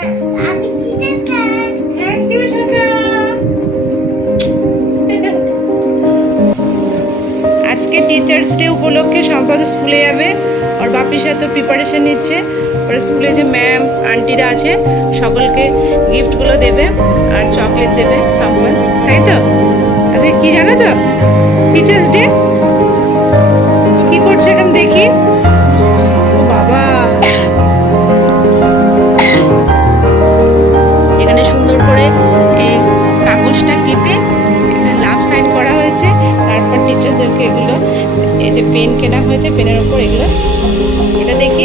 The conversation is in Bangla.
আজকে টিচার্স ডে উপলক্ষে সম্পাদ স্কুলে যাবে। ওর বাপির সাথে প্রিপারেশন নিচ্ছে। ওর স্কুলে যে ম্যাম আন্টিরা আছে, সকলকে গিফটগুলো দেবে আর চকলেট দেবে সম্পাদ তাই তো? আজকে কি জানো তো? টিচার্স ডে কি করছে এখন দেখি? এগুলো এই যে পেন কেনা হয়েছে পেনের ওপর এগুলো। এটা দেখি